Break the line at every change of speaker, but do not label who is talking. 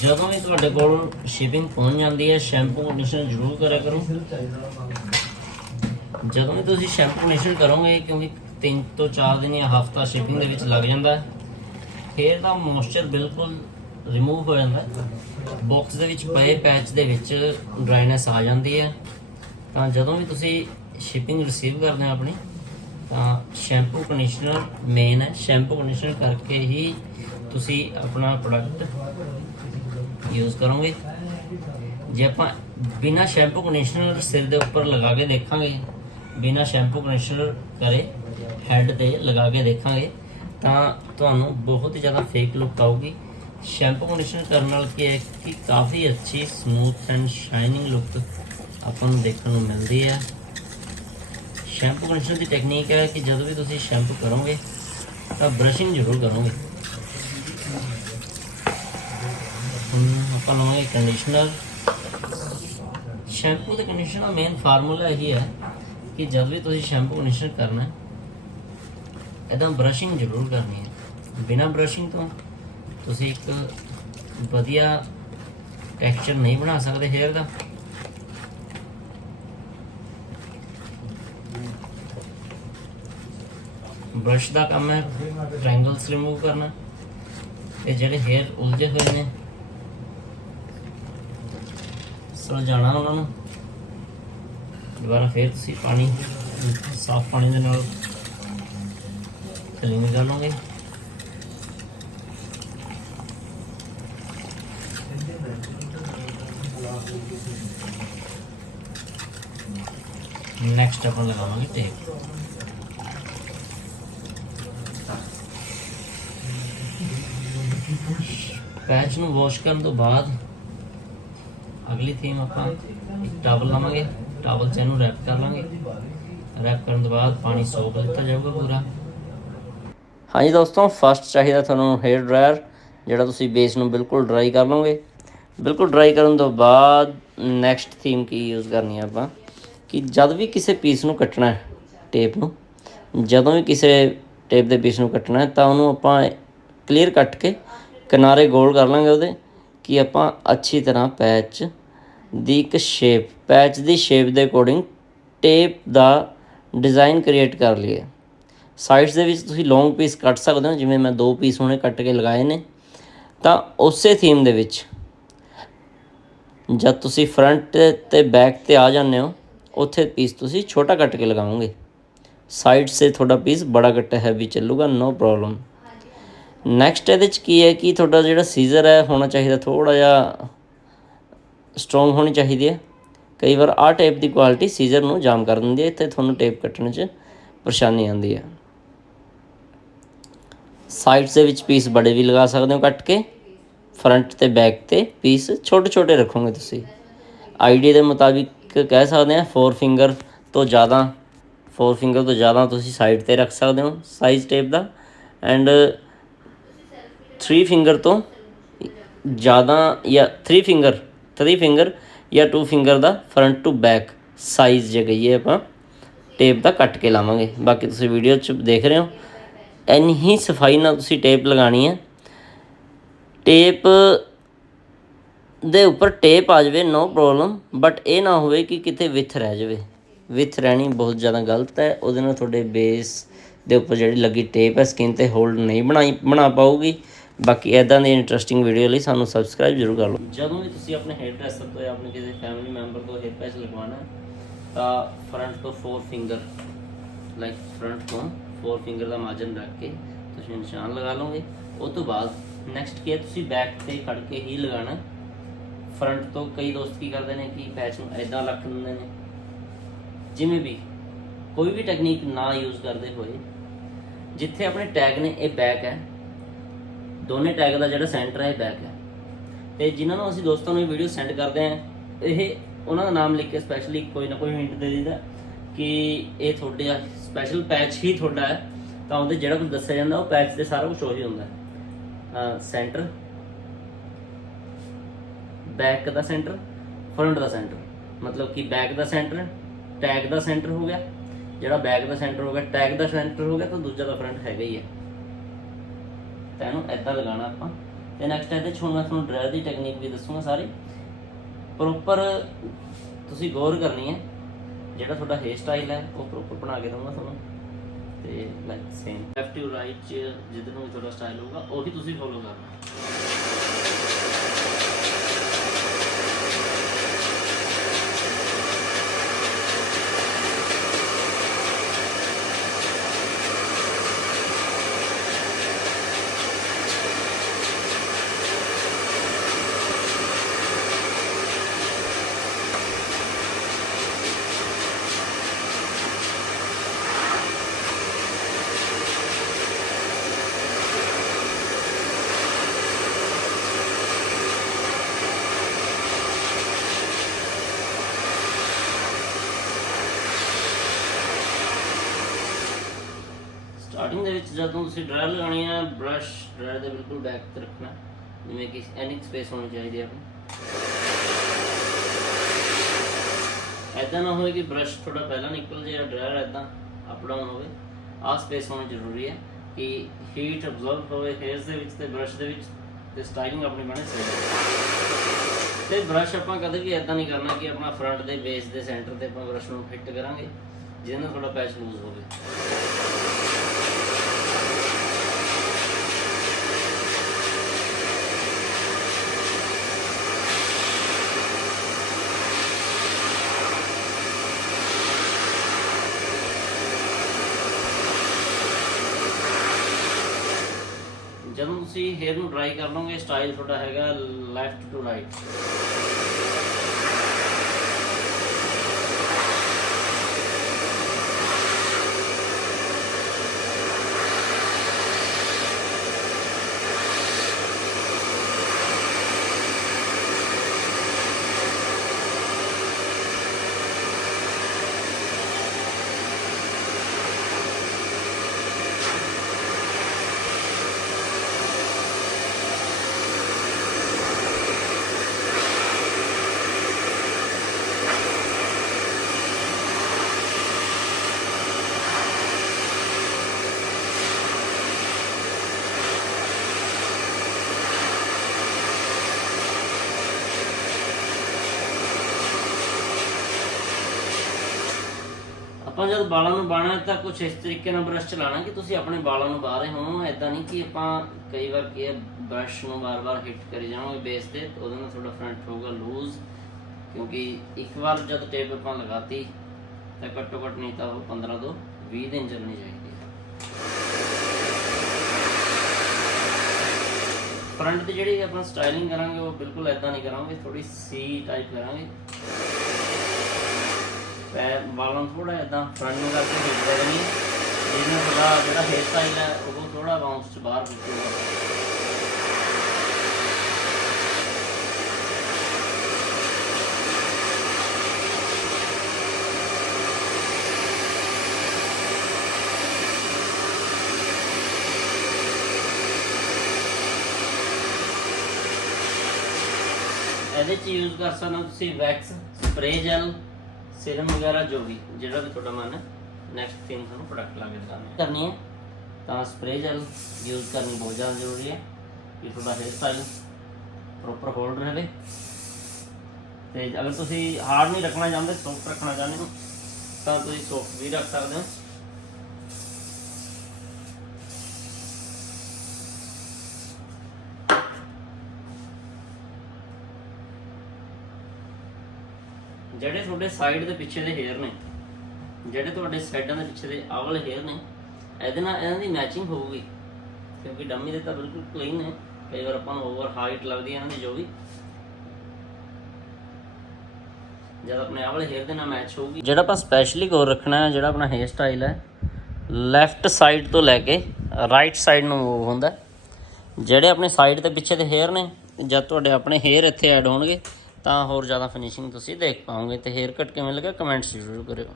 ਜਦੋਂ ਵੀ ਤੁਹਾਡੇ ਕੋਲ ਸ਼ਿਪਿੰਗ ਪਹੁੰਚ ਜਾਂਦੀ ਹੈ ਸ਼ੈਂਪੂ ਕੰਡੀਸ਼ਨਰ ਜ਼ਰੂਰ ਕਰਿਆ ਕਰੋ। ਜਦੋਂ ਵੀ ਤੁਸੀਂ ਸ਼ੈਂਪੂ ਕੰਡੀਸ਼ਨਰ ਕਰੋਗੇ, ਕਿਉਂਕਿ 3 ਤੋਂ 4 ਦਿਨ ਜਾਂ ਹਫਤਾ ਸ਼ਿਪਿੰਗ ਦੇ ਵਿੱਚ ਲੱਗ ਜਾਂਦਾ ਹੈ ਹੇਅਰ ਦਾ ਮੋਇਸਚਰ ਬਿਲਕੁਲ ਰਿਮੂਵ ਹੋ ਜਾਂਦਾ ਹੈ। ਬਾਕਸ ਦੇ ਵਿੱਚ ਪਏ ਪੈਚ ਦੇ ਵਿੱਚ ਡਰਾਈਨੈਸ ਆ ਜਾਂਦੀ ਹੈ। ਤਾਂ ਜਦੋਂ ਵੀ ਤੁਸੀਂ ਸ਼ਿਪਿੰਗ ਰਿਸੀਵ ਕਰਦੇ ਹੋ ਆਪਣੀ, ਤਾਂ ਸ਼ੈਂਪੂ ਕੰਡੀਸ਼ਨਰ ਮੇਨ ਹੈ। ਸ਼ੈਂਪੂ ਕੰਡੀਸ਼ਨਰ ਕਰਕੇ ਹੀ ਤੁਸੀਂ ਆਪਣਾ ਪ੍ਰੋਡਕਟ ਯੂਜ਼ ਕਰੋਗੇ। ਜੇ ਆਪਾਂ ਬਿਨਾ ਸ਼ੈਂਪੂ ਕੰਡੀਸ਼ਨਰ ਸਿਰ ਦੇ ਉੱਪਰ ਲਗਾ ਕੇ ਦੇਖਾਂਗੇ, ਬਿਨਾ ਸ਼ੈਂਪੂ ਕੰਡੀਸ਼ਨਰ ਕਰੇ ਹੈੱਡ ਤੇ ਲਗਾ ਕੇ ਦੇਖਾਂਗੇ, ਤਾਂ ਤੁਹਾਨੂੰ ਬਹੁਤ ਹੀ ਜ਼ਿਆਦਾ ਫੇਕ ਲੁੱਕ ਆਊਗੀ। ਸ਼ੈਂਪੂ ਕੰਡੀਸ਼ਨਰ ਕਰਨ ਨਾਲ ਕੀ ਹੈ ਕਿ ਕਾਫੀ ਅੱਛੀ ਸਮੂਥ ਐਂਡ ਸ਼ਾਈਨਿੰਗ ਲੁੱਕ ਆਪਾਂ ਨੂੰ ਦੇਖਣ ਨੂੰ ਮਿਲਦੀ ਹੈ। ਸ਼ੈਂਪੂ ਕੰਡੀਸ਼ਨਰ ਦੀ ਟੈਕਨੀਕ ਹੈ ਕਿ ਜਦੋਂ ਵੀ ਤੁਸੀਂ ਸ਼ੈਂਪੂ ਕਰੋਗੇ, ਤਾਂ ਬ੍ਰਸ਼ਿੰਗ ਜ਼ਰੂਰ ਕਰੋਗੇ। ਹੁਣ ਆਪਾਂ ਲਵਾਂਗੇ ਕੰਡੀਸ਼ਨਰ ਸ਼ੈਂਪੂ ਤੇ ਕੰਡੀਸ਼ਨਰ ਦਾ ਮੇਨ ਫਾਰਮੂਲਾ ਇਹੀ ਹੈ ਕਿ ਜਦ ਵੀ ਤੁਸੀਂ ਸ਼ੈਂਪੂ ਕੰਡੀਸ਼ਨਰ ਕਰਨਾ ਹੈ, ਇਦਾਂ ਬ੍ਰਸ਼ਿੰਗ ਜ਼ਰੂਰ ਕਰਨੀ ਹੈ। ਬਿਨਾਂ ਬ੍ਰਸ਼ਿੰਗ ਤੋਂ ਤੁਸੀਂ ਇੱਕ ਵਧੀਆ ਟੈਕਸਚਰ ਨਹੀਂ ਬਣਾ ਸਕਦੇ ਹੇਅਰ ਦਾ। ਬ੍ਰਸ਼ ਦਾ ਕੰਮ ਹੈ ਟ੍ਰਾਇੰਗਲਸ ਰਿਮੂਵ ਕਰਨਾ। ਤੇ ਜਿਹੜੇ ਹੇਅਰ ਉਲਝੇ ਹੋਏ ਨੇ ਸੁਲਝਾਉਣਾ ਉਹਨਾਂ ਨੂੰ। ਦੁਬਾਰਾ ਫੇਰ ਤੁਸੀਂ ਪਾਣੀ, ਸਾਫ਼ ਪਾਣੀ ਦੇ ਨਾਲ ਕਲੀਨ ਕਰ ਲਓਗੇ। ਨੈਕਸਟ ਆਪਾਂ ਲਗਾਵਾਂਗੇ ਟੇਪ ਪੈਚ ਨੂੰ ਵਾਸ਼ ਕਰਨ ਤੋਂ ਬਾਅਦ ਅਗਲੀ ਥੀਮ ਆਪਾਂ ਟਾਵਲ ਲਵਾਂਗੇ ਟਾਵਲ 'ਚ ਇਹਨੂੰ ਰੈਪ ਕਰ ਲਾਂਗੇ। ਰੈਪ ਕਰਨ ਤੋਂ ਬਾਅਦ ਪਾਣੀ ਸੋਕ ਲਿੱਤਾ ਜਾਊਗਾ ਪੂਰਾ। ਹਾਂਜੀ ਦੋਸਤੋ ਫਸਟ ਚਾਹੀਦਾ ਤੁਹਾਨੂੰ ਹੇਅਰ ਡਰਾਇਰ ਜਿਹੜਾ ਤੁਸੀਂ ਬੇਸ ਨੂੰ ਬਿਲਕੁਲ ਡਰਾਈ ਕਰ ਲਓਗੇ। ਬਿਲਕੁਲ ਡਰਾਈ ਕਰਨ ਤੋਂ ਬਾਅਦ ਨੈਕਸਟ ਥੀਮ ਕੀ ਯੂਜ਼ ਕਰਨੀ ਹੈ ਆਪਾਂ? ਕਿ ਜਦ ਵੀ ਕਿਸੇ ਪੀਸ ਨੂੰ ਕੱਟਣਾ ਹੈ ਟੇਪ ਨੂੰ, ਜਦੋਂ ਵੀ ਕਿਸੇ ਟੇਪ ਦੇ ਪੀਸ ਨੂੰ ਕੱਟਣਾ ਹੈ, ਤਾਂ ਉਹਨੂੰ ਆਪਾਂ ਕਲੀਅਰ ਕੱਟ ਕੇ ਕਿਨਾਰੇ ਗੋਲ ਕਰ ਲਾਂਗੇ ਉਹਦੇ। ਕਿ ਆਪਾਂ ਅੱਛੀ ਤਰ੍ਹਾਂ ਪੈਚ ਦੀ ਇੱਕ ਸ਼ੇਪ ਪੈਚ ਦੀ ਸ਼ੇਪ ਦੇ ਅਕੋਰਡਿੰਗ ਟੇਪ ਦਾ ਡਿਜ਼ਾਈਨ ਕ੍ਰੀਏਟ ਕਰ ਲਈਏ। ਸਾਈਡਸ ਦੇ ਵਿੱਚ ਤੁਸੀਂ ਲੌਂਗ ਪੀਸ ਕੱਟ ਸਕਦੇ ਹੋ, ਜਿਵੇਂ ਮੈਂ ਦੋ ਪੀਸ ਹੁਣੇ ਕੱਟ ਕੇ ਲਗਾਏ ਨੇ। ਤਾਂ ਉਸੇ ਥੀਮ ਦੇ ਵਿੱਚ ਜਦ ਤੁਸੀਂ ਫਰੰਟ ਤੇ ਬੈਕ ਤੇ ਆ ਜਾਂਦੇ ਹੋ, ਉੱਥੇ ਪੀਸ ਤੁਸੀਂ ਛੋਟਾ ਕੱਟ ਕੇ ਲਗਾਓਗੇ। ਸਾਈਡ ਸੇ ਤੁਹਾਡਾ ਪੀਸ ਬੜਾ ਕੱਟਾ ਹੈਵੀ ਚੱਲੂਗਾ ਨੋ ਪ੍ਰੋਬਲਮ ਨੈਕਸਟ ਇਹਦੇ ਚ ਕੀ ਹੈ ਕਿ ਤੁਹਾਡਾ ਜਿਹੜਾ ਸੀਜ਼ਰ ਹੈ, ਹੋਣਾ ਚਾਹੀਦਾ ਥੋੜਾ ਜਿਹਾ ਸਟਰੋਂਗ ਹੋਣੀ ਚਾਹੀਦੀ ਹੈ। ਕਈ ਵਾਰ ਆਹ ਟੇਪ ਦੀ ਕੁਆਲਿਟੀ ਸੀਜ਼ਰ ਨੂੰ ਜਾਮ ਕਰ ਦਿੰਦੀ ਹੈ ਤੇ ਤੁਹਾਨੂੰ ਟੇਪ ਕੱਟਣ 'ਚ ਪਰੇਸ਼ਾਨੀ ਆਉਂਦੀ ਹੈ। ਸਾਈਡਸ ਦੇ ਵਿੱਚ ਪੀਸ ਬੜੇ ਵੀ ਲਗਾ ਸਕਦੇ ਹੋ ਕੱਟ ਕੇ। ਫਰੰਟ ਤੇ ਬੈਕ ਤੇ ਪੀਸ ਛੋਟੇ ਛੋਟੇ ਰੱਖੋਗੇ ਤੁਸੀਂ। ਆਈਡੀਆ ਦੇ ਮੁਤਾਬਿਕ ਕਹਿ ਸਕਦੇ ਆ 4 ਫਿੰਗਰ ਤੋਂ ਜ਼ਿਆਦਾ 4 ਫਿੰਗਰ ਤੋਂ ਜ਼ਿਆਦਾ ਤੁਸੀਂ ਸਾਈਡ ਤੇ ਰੱਖ ਸਕਦੇ ਹੋ ਸਾਈਜ਼ ਟੇਪ ਦਾ। ਐਂਡ 3 ਫਿੰਗਰ ਤੋਂ ਜ਼ਿਆਦਾ ਜਾਂ 3 ਫਿੰਗਰ 3 ਫਿੰਗਰ ਜਾਂ 2 ਫਿੰਗਰ ਦਾ ਫਰੰਟ ਟੂ ਬੈਕ ਸਾਈਜ਼ ਜੇ ਕਹੀਏ ਆਪਾਂ ਟੇਪ ਦਾ ਕੱਟ ਕੇ ਲਾਵਾਂਗੇ। ਬਾਕੀ ਤੁਸੀਂ ਵੀਡੀਓ 'ਚ ਦੇਖ ਰਹੇ ਹੋ। ਇੰਨੀ ਹੀ ਸਫ਼ਾਈ ਨਾਲ ਤੁਸੀਂ ਟੇਪ ਲਗਾਣੀ ਹੈ। ਟੇਪ ਦੇ ਉੱਪਰ ਟੇਪ ਆ ਜਾਵੇ ਨੋ ਪ੍ਰੋਬਲਮ ਬਟ ਇਹ ਨਾ ਹੋਵੇ ਕਿ ਕਿਤੇ ਵਿਥ ਰਹਿ ਜਾਵੇ। ਵਿਥ ਰਹਿਣੀ ਬਹੁਤ ਜ਼ਿਆਦਾ ਗਲਤ ਹੈ। ਉਹਦੇ ਨਾਲ ਤੁਹਾਡੇ ਬੇਸ ਦੇ ਉੱਪਰ ਜਿਹੜੀ ਲੱਗੀ ਟੇਪ ਹੈ ਸਕਿਨ ਤੇ ਹੋਲਡ ਨਹੀਂ ਬਣਾਈ, ਬਣਾ ਪਾਊਗੀ। ਬਾਕੀ ਐਦਾਂ ਦੀ ਇੰਟਰਸਟਿੰਗ ਵੀਡੀਓ ਲਈ ਸਾਨੂੰ ਸਬਸਕ੍ਰਾਈਬ ਜ਼ਰੂਰ ਕਰ ਲਓ। ਜਦੋਂ ਵੀ ਤੁਸੀਂ ਆਪਣੇ ਹੇਅਰ ਡਰੈਸਰ ਤੋਂ ਜਾਂ ਆਪਣੇ ਕਿਸੇ ਫੈਮਿਲੀ ਮੈਂਬਰ ਤੋਂ ਹੇਅਰ ਪੈਚ ਲਗਵਾਉਣਾ ਤਾਂ ਫਰੰਟ ਤੋਂ 4 ਫਿੰਗਰ ਲਾਈਕ ਫਰੰਟ ਤੋਂ 4 ਫਿੰਗਰ ਦਾ ਮਾਰਜਨ ਰੱਖ ਕੇ ਤੁਸੀਂ ਨਿਸ਼ਾਨ ਲਗਾ ਲਓਗੇ। ਉਸ ਤੋਂ ਬਾਅਦ ਨੈਕਸਟ ਕੀ ਹੈ, ਤੁਸੀਂ ਬੈਕ ਤੇ ਖੜ ਕੇ ਹੀ। ਲਗਾਣਾ ਫਰੰਟ ਤੋਂ ਕਈ ਦੋਸਤ ਕੀ ਕਰਦੇ ਨੇ ਕਿ ਪੈਚ ਨੂੰ ਐਦਾਂ ਰੱਖ ਦਿੰਦੇ ਨੇ। ਜਿਵੇਂ ਵੀ ਕੋਈ ਵੀ ਟੈਕਨੀਕ ਨਾ ਯੂਜ਼ ਕਰਦੇ ਹੋਏ, ਜਿੱਥੇ ਆਪਣੇ ਟੈਗ ਨੇ, ਇਹ ਬੈਕ ਹੈ। ਦੋਨੇ ਟੈਗ ਦਾ ਜਿਹੜਾ ਸੈਂਟਰ ਹੈ ਇਹ ਬੈਕ ਹੈ। ਤੇ ਜਿਨ੍ਹਾਂ ਨੂੰ ਅਸੀਂ ਦੋਸਤਾਂ ਨੂੰ ਇਹ ਵੀਡੀਓ ਸੈਂਡ ਕਰਦੇ ਹਾਂ, ਇਹ ਉਹਨਾਂ ਦਾ ਨਾਮ ਲਿਖ ਕੇ ਸਪੈਸ਼ਲੀ ਕੋਈ ਨਾ ਕੋਈ ਹਿੰਟ ਦੇ ਦਿੰਦਾ ਕਿ ਇਹ ਤੁਹਾਡੇ ਆ ਸਪੈਸ਼ਲ ਪੈਚ ਹੀ ਤੁਹਾਡਾ ਹੈ। ਤਾਂ ਉਹਦੇ ਜਿਹੜਾ ਕੁਝ ਦੱਸਿਆ ਜਾਂਦਾ, ਉਹ ਪੈਚ ਤੇ ਸਾਰਾ ਕੁਝ ਉਹੀ ਹੁੰਦਾ। ਸੈਂਟਰ ਬੈਕ ਦਾ ਸੈਂਟਰ ਫਰੰਟ ਦਾ ਸੈਂਟਰ ਮਤਲਬ ਕਿ ਬੈਕ ਦਾ ਸੈਂਟਰ ਟੈਗ ਦਾ ਸੈਂਟਰ ਹੋ ਗਿਆ। ਜਿਹੜਾ ਬੈਕ ਦਾ ਸੈਂਟਰ ਹੋ ਗਿਆ ਟੈਗ ਦਾ ਸੈਂਟਰ ਹੋ ਗਿਆ, ਤਾਂ ਦੂਜਾ ਦਾ ਫਰੰਟ ਹੈਗਾ ਹੀ ਹੈ। ਤਾਂ ਇਹਨੂੰ ਐਦਾਂ ਲਗਾਉਣਾ ਆਪਾਂ। ਤੇ ਨੈਕਸਟ ਇਹਦੇ 'ਚ ਹੁਣ ਮੈਂ ਤੁਹਾਨੂੰ ਡਰੈਲ ਦੀ ਟੈਕਨੀਕ ਵੀ ਦੱਸੂਗਾ ਸਾਰੀ। ਪ੍ਰੋਪਰ ਤੁਸੀਂ ਗੌਰ ਕਰਨੀ ਹੈ, ਜਿਹੜਾ ਤੁਹਾਡਾ ਹੇਅਰ ਸਟਾਈਲ ਹੈ, ਉਹ ਪ੍ਰੋਪਰ ਬਣਾ ਕੇ ਦਊਂਗਾ ਤੁਹਾਨੂੰ। ਤੇ like same left to right ਚ ਜਿੱਦ ਨੂੰ ਵੀ ਤੁਹਾਡਾ ਸਟਾਈਲ ਹੋਊਗਾ, ਉਹੀ ਤੁਸੀਂ ਫੋਲੋ ਕਰਨਾ ਸਟਾਰਟਿੰਗ ਦੇ ਵਿੱਚ ਜਦੋਂ ਤੁਸੀਂ ਡਰਾਇਰ ਲਗਾਣੀ ਆ, ਬ੍ਰਸ਼ ਡਰਾਇਰ ਦੇ ਬਿਲਕੁਲ ਬੈਕ ਤੇ ਰੱਖਣਾ, ਜਿਵੇਂ ਕਿ ਐਨਿਕ ਸਪੇਸ ਹੋਣੀ ਚਾਹੀਦੀ ਹੈ ਆਪਣੀ। ਐਦਾਂ ਨਾ ਹੋਵੇ ਕਿ ਬ੍ਰਸ਼ ਥੋੜਾ ਪਹਿਲਾਂ ਨਿਕਲ ਜਾਏ ਡਰਾਇਰ ਐਦਾਂ ਅਪ ਡਾਊਨ ਹੋਵੇ। ਆਹ ਸਪੇਸ ਹੋਣੀ ਜ਼ਰੂਰੀ ਹੈ ਕਿ ਹੀਟ ਅਬਜ਼ਰਵ ਹੋਵੇ ਹੇਅਰਸ ਦੇ ਵਿੱਚ ਤੇ ਬ੍ਰਸ਼ ਦੇ ਵਿੱਚ ਤੇ ਸਟਾਈਲਿੰਗ ਆਪਣੀ ਬਣੇ ਸਹੀ। ਤੇ ਬ੍ਰਸ਼ ਆਪਾਂ ਕਦੇ ਵੀ ਐਦਾਂ ਨਹੀਂ ਕਰਨਾ ਕਿ ਆਪਣਾ ਫਰੰਟ ਦੇ ਬੇਸ ਦੇ ਸੈਂਟਰ ਤੇ ਆਪਾਂ ਬ੍ਰਸ਼ ਨੂੰ ਫਿੱਟ ਕਰਾਂਗੇ, ਜਿਹਦੇ ਨਾਲ ਥੋੜਾ ਪੈਚ ਲੂਜ਼ ਹੋਵੇ ਜਦੋਂ ਤੁਸੀਂ ਹੇਅਰ ਨੂੰ ਡਰਾਈ ਕਰ ਲਓਗੇ ਸਟਾਈਲ ਤੁਹਾਡਾ ਹੈਗਾ ਲੈਫਟ ਟੂ ਰਾਈਟ ਆਪਾਂ ਜਦ ਵਾਲਾਂ ਨੂੰ ਬਾਣਾ ਤਾਂ ਕੁਝ ਇਸ ਤਰੀਕੇ ਨਾਲ ਬ੍ਰਸ਼ ਚਲਾਣਾ ਕਿ ਤੁਸੀਂ ਆਪਣੇ ਵਾਲਾਂ ਨੂੰ ਬਾਹਰ ਹੋ ਐਦਾਂ ਨਹੀਂ ਕਿ ਆਪਾਂ ਕਈ ਵਾਰ ਕੀ ਹੈ ਬ੍ਰਸ਼ ਨੂੰ ਵਾਰ-ਵਾਰ ਹਿੱਟ ਕਰੀ ਜਾਵਾਂਗੇ ਬੇਸ ਤੇ ਉਹਦੇ ਨਾਲ ਤੁਹਾਡਾ ਫਰੰਟ ਹੋਊਗਾ ਲੂਜ਼ ਕਿਉਂਕਿ ਇੱਕ ਵਾਰ ਜਦ ਟੇਪ ਆਪਾਂ ਲਗਾਤੀ, ਤਾਂ ਘੱਟੋ ਘੱਟ ਨਹੀਂ ਤਾਂ ਉਹ 15 ਤੋਂ 20 ਦਿਨ ਚੱਲਣੀ ਚਾਹੀਦੀ ਫਰੰਟ ਤੇ ਜਿਹੜੀ ਆਪਾਂ ਸਟਾਈਲਿੰਗ ਕਰਾਂਗੇ, ਉਹ ਬਿਲਕੁਲ ਐਦਾਂ ਨਹੀਂ ਕਰਾਂਗੇ ਥੋੜੀ ਸੀ ਟਾਈਪ ਕਰਾਂਗੇ। ਪੈ ਵਾਲਾਂ ਨੂੰ ਥੋੜਾ ਇਦਾਂ ਫਰੰਟ ਨੂੰ ਕਰਕੇ ਹਿੱਟ ਕਰਨੀ ਜਿਹਦੇ ਤੁਹਾਡਾ ਜਿਹੜਾ ਹੇਅਰ ਸਟਾਈਲ ਹੈ ਉਹ ਥੋੜਾ ਬਾਉਂਸ ਚ ਬਾਹਰ ਨਿਕਲੂਗਾ ਇਹਦੇ ਚ ਯੂਜ਼ ਕਰ ਸਕਦੇ ਹੋ ਤੁਸੀਂ ਵੈਕਸ ਸਪਰੇ ਜੈਲ ਸਿਰਮ ਵਗੈਰਾ ਜੋ ਵੀ, ਜਿਹੜਾ ਵੀ ਤੁਹਾਡਾ ਮਨ ਹੈ ਨੈਕਸਟ ਥਿੰਗ ਤੁਹਾਨੂੰ ਪ੍ਰੋਡਕਟ ਲਾ ਕੇ ਦਿਖਾਉਣਾ ਕਰਨੀ ਹੈ, ਤਾਂ ਸਪਰੇਅ ਜੈਲ ਯੂਜ਼ ਕਰਨੀ ਬਹੁਤ ਜ਼ਿਆਦਾ ਜ਼ਰੂਰੀ ਹੈ ਕਿ ਤੁਹਾਡਾ ਹੇਅਰ ਸਟਾਈਲ ਪ੍ਰੋਪਰ ਹੋਲਡ ਰਹੇ। ਤੇ ਅਗਰ ਤੁਸੀਂ ਹਾਰਡ ਨਹੀਂ ਰੱਖਣਾ ਚਾਹੁੰਦੇ ਸੌਫਟ ਰੱਖਣਾ ਚਾਹੁੰਦੇ ਹੋ, ਤਾਂ ਤੁਸੀਂ ਸੌਫਟ ਵੀ ਰੱਖ ਸਕਦੇ ਹੋ। ਜਿਹੜੇ ਤੁਹਾਡੇ ਸਾਈਡ ਦੇ ਪਿੱਛੇ ਦੇ ਹੇਅਰ ਨੇ, ਜਿਹੜੇ ਤੁਹਾਡੇ ਸਾਈਡਾਂ ਦੇ ਪਿੱਛੇ ਦੇ ਆਵਲ ਹੇਅਰ ਨੇ, ਇਹਦੇ ਨਾਲ ਇਹਨਾਂ ਦੀ ਮੈਚਿੰਗ ਹੋਊਗੀ। ਕਿਉਂਕਿ ਡੰਮੀ ਦੇ ਤਾਂ ਬਿਲਕੁਲ ਕਲੀਨ ਹੈ ਕਈ ਵਾਰ ਆਪਾਂ ਨੂੰ ਓਵਰ ਹਾਈਟ ਲੱਗਦੀ ਹੈ ਇਹਨਾਂ ਦੀ ਜੋ ਵੀ। ਜਦ ਆਪਣੇ ਆਵਲ ਹੇਅਰ ਦੇ ਨਾਲ ਮੈਚ ਹੋਊਗੀ। ਜਿਹੜਾ ਆਪਾਂ ਸਪੈਸ਼ਲੀ ਗੌਰ ਰੱਖਣਾ ਹੈ, ਜਿਹੜਾ ਆਪਣਾ ਹੇਅਰ ਸਟਾਈਲ ਹੈ ਲੈਫਟ ਸਾਈਡ ਤੋਂ ਲੈ ਕੇ ਰਾਈਟ ਸਾਈਡ ਨੂੰ ਮੂਵ ਹੁੰਦਾ ਜਿਹੜੇ ਆਪਣੇ ਸਾਈਡ ਤੇ ਪਿੱਛੇ ਦੇ ਹੇਅਰ ਨੇ, ਜਦ ਤੁਹਾਡੇ ਆਪਣੇ ਹੇਅਰ ਇੱਥੇ ਐਡ ਹੋਣਗੇ ਤਾਂ ਹੋਰ ਜ਼ਿਆਦਾ ਫਿਨਿਸ਼ਿੰਗ ਤੁਸੀਂ ਦੇਖ ਪਾਓਗੇ ਤੇ ਹੇਅਰ ਕੱਟ ਕਿਵੇਂ ਲੱਗਾ ਕਮੈਂਟਸ ਜ਼ਰੂਰ ਕਰਿਓ।